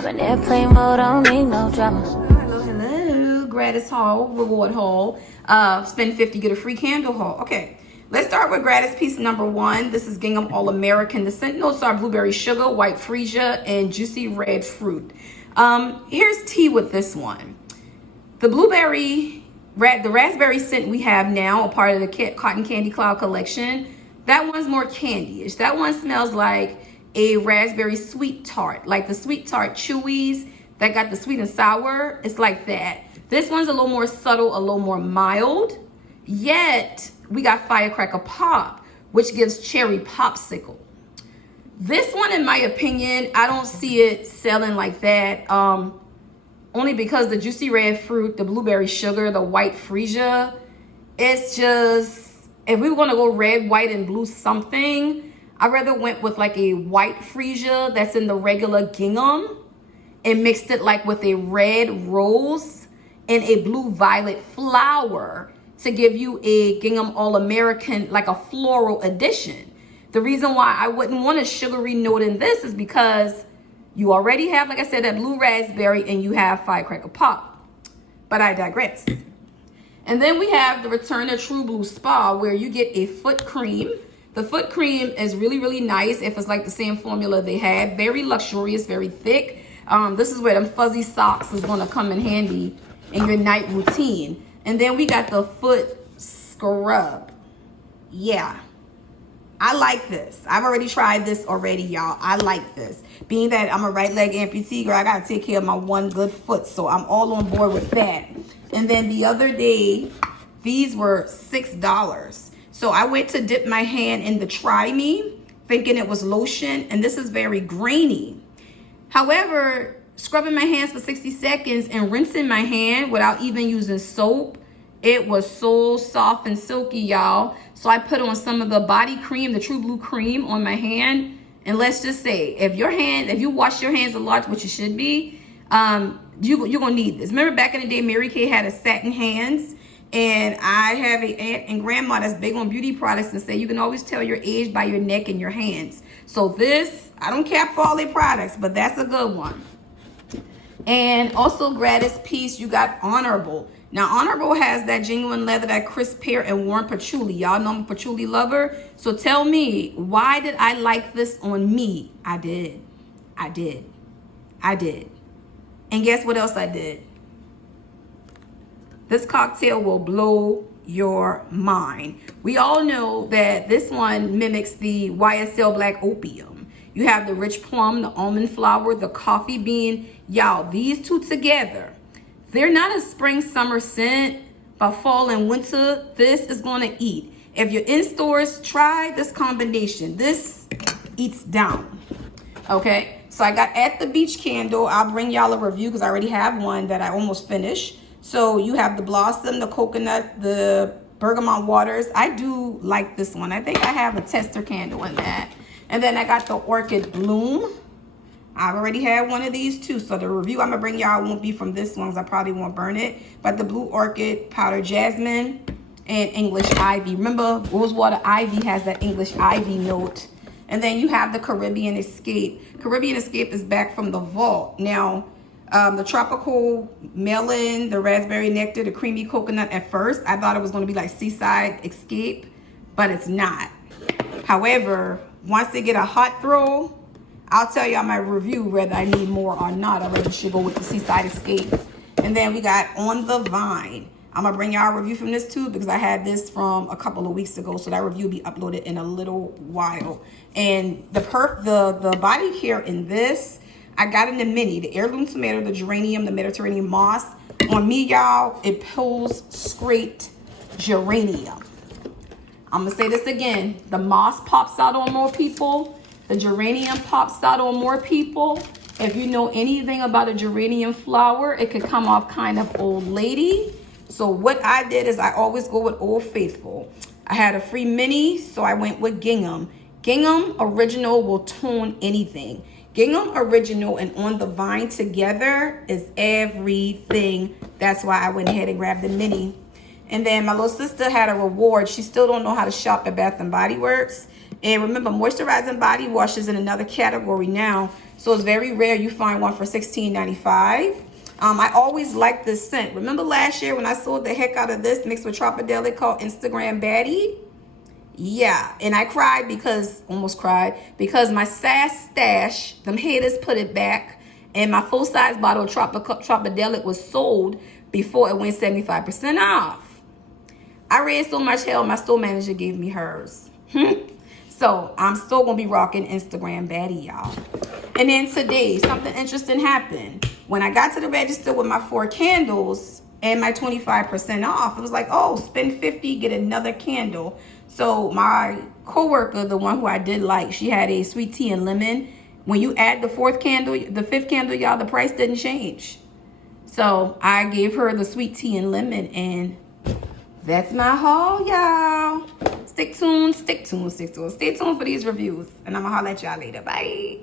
I'm in airplane mode, I don't need no drama. Hello, hello. Gratis haul, reward haul. Spend 50, get a free candle haul. Okay, let's start with Gratis piece number 1. This is Gingham All American. The scent notes are blueberry sugar, white freesia, and juicy red fruit. Here's tea with this one. The the raspberry scent we have now, a part of the Cotton Candy Cloud collection, that one's more candyish. That one smells like a raspberry sweet tart, like the sweet tart chewies that got the sweet and sour. It's like that. This one's a little more subtle, a little more mild. Yet we got Firecracker Pop, which gives cherry popsicle. This one, in my opinion, I don't see it selling like that. Only because the juicy red fruit, the blueberry sugar, the white freesia, it's just, if we were gonna go red, white, and blue something, I rather went with like a white freesia that's in the regular gingham and mixed it like with a red rose and a blue violet flower to give you a Gingham All American, like a floral edition. The reason why I wouldn't want a sugary note in this is because you already have, like I said, that blue raspberry and you have Firecracker Pop. But I digress. And then we have the Return to True Blue Spa, where you get a foot cream. The foot cream is really, really nice if it's like the same formula they had. Very luxurious, very thick. This is where them fuzzy socks is going to come in handy in your night routine. And then we got the foot scrub. Yeah, I like this. I've already tried this already, y'all. I like this. Being that I'm a right leg amputee, girl, I got to take care of my one good foot. So I'm all on board with that. And then the other day, these were $6. So I went to dip my hand in the Try Me, thinking it was lotion, and this is very grainy. However, scrubbing my hands for 60 seconds and rinsing my hand without even using soap, it was so soft and silky, y'all. So I put on some of the body cream, the True Blue cream on my hand, and let's just say, if you wash your hands a lot, which you should be, you're gonna need this. Remember back in the day, Mary Kay had a satin hands. And I have an aunt and grandma that's big on beauty products and say you can always tell your age by your neck and your hands. So this, I don't care for all their products, but that's a good one. And also Gratis piece, you got Honorable. Now Honorable has that genuine leather, that crisp pear and warm patchouli. Y'all know I'm a patchouli lover. So tell me, why did I like this on me? I did. And guess what else I did? This cocktail will blow your mind. We all know that this one mimics the YSL Black Opium. You have the rich plum, the almond flower, the coffee bean. Y'all, these two together, they're not a spring summer scent, but fall and winter, this is gonna eat. If you're in stores, try this combination. This eats down, okay? So I got At the Beach candle. I'll bring y'all a review because I already have one that I almost finished. So you have the blossom, the coconut, the bergamot waters. I do like this one. I think I have a tester candle in that. And then I got the orchid bloom. I've already had one of these too. So the review I'm gonna bring y'all won't be from this one because I probably won't burn it. But the blue orchid, powdered jasmine, and English ivy. Remember, rosewater ivy has that English ivy note. And then you have the Caribbean Escape. Caribbean Escape is back from the vault. Now, the tropical melon, the raspberry nectar, the creamy coconut. At first, I thought it was going to be like Seaside Escape, but it's not. However, once they get a hot throw, I'll tell y'all my review whether I need more or not. I really should go with the Seaside Escape. And then we got On the Vine. I'm going to bring y'all a review from this too because I had this from a couple of weeks ago. So that review will be uploaded in a little while. And the body care in this, I got in the mini, the heirloom tomato, the geranium, the Mediterranean moss. On me, y'all, it pulls straight geranium. I'm going to say this again. The moss pops out on more people. The geranium pops out on more people. If you know anything about a geranium flower, it could come off kind of old lady. So what I did is I always go with Old Faithful. I had a free mini, so I went with Gingham. Gingham Original will tone anything. Gingham Original and On the Vine together is everything. That's why I went ahead and grabbed the mini. And then my little sister had a reward. She still don't know how to shop at Bath and Body Works. And remember, moisturizing body wash is in another category now. So it's very rare you find one for $16.95. I always liked this scent. Remember last year when I sold the heck out of this mixed with Tropidelic called Instagram Baddie? Yeah, and I cried because, almost cried, because my sass stash, them haters put it back, and my full-size bottle of Tropidelic was sold before it went 75% off. I raised so much hell, my store manager gave me hers. So I'm still going to be rocking Instagram Baddie, y'all. And then today, something interesting happened. When I got to the register with my 4 candles and my 25% off, it was like, oh, spend 50, get another candle. So my coworker, the one who I did like, she had a sweet tea and lemon. When you add the 5th candle, y'all, the price didn't change. So I gave her the sweet tea and lemon, and that's my haul, y'all. Stay tuned for these reviews, and I'm gonna holler at y'all later. Bye.